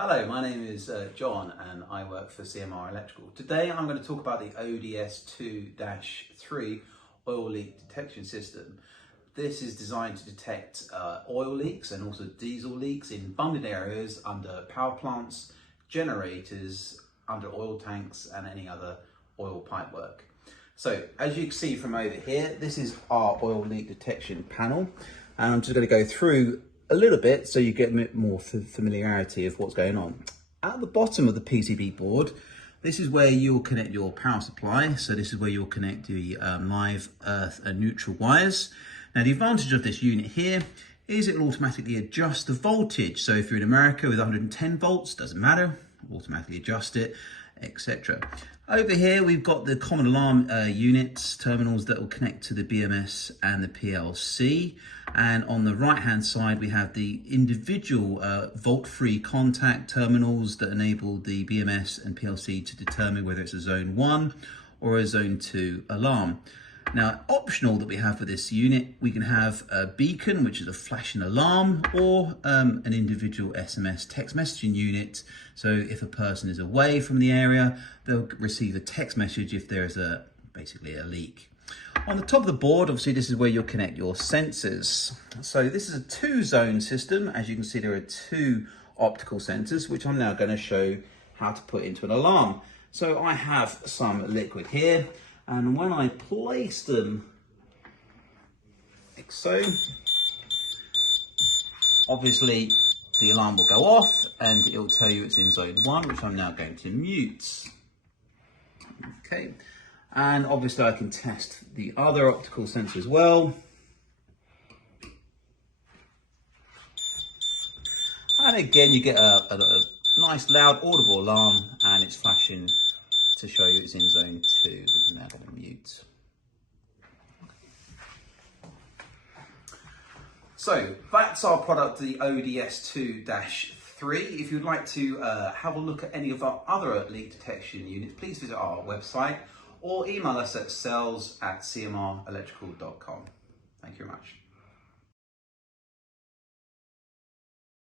Hello, my name is John and I work for CMR Electrical. Today I'm going to talk about the ODS2-3 oil leak detection system. This is designed to detect oil leaks and also diesel leaks in bundled areas under power plants, generators, under oil tanks and any other oil pipe work. So as you can see from over here, this is our oil leak detection panel, and I'm just going to go through a little bit so you get a bit more familiarity of what's going on. At the bottom of the PCB board, this is where you'll connect your power supply. So this is where you'll connect the live, earth and neutral wires. Now the advantage of this unit here is it will automatically adjust the voltage. So if you're in America with 110 volts, doesn't matter, automatically adjust it, etc. Over here, we've got the common alarm units, terminals that will connect to the BMS and the PLC. And on the right-hand side, we have the individual volt-free contact terminals that enable the BMS and PLC to determine whether it's a zone 1 or a zone 2 alarm. Now, optional that we have for this unit, we can have a beacon, which is a flashing alarm, or an individual SMS text messaging unit. So if a person is away from the area, they'll receive a text message if there is basically a leak. On the top of the board, obviously this is where you'll connect your sensors. So this is a 2-zone system. As you can see, there are 2 optical sensors, which I'm now going to show how to put into an alarm. So I have some liquid here, and when I place them like so, obviously the alarm will go off and it will tell you it's in zone 1, which I'm now going to mute. Okay, and obviously I can test the other optical sensor as well. And again, you get a nice loud audible alarm, and it's flashing to show you it's in zone 2, which I'm now going to mute. So that's our product, the ODS2-3. If you'd like to have a look at any of our other leak detection units, please visit our website or email us at sales@cmrelectrical.com. Thank you very much.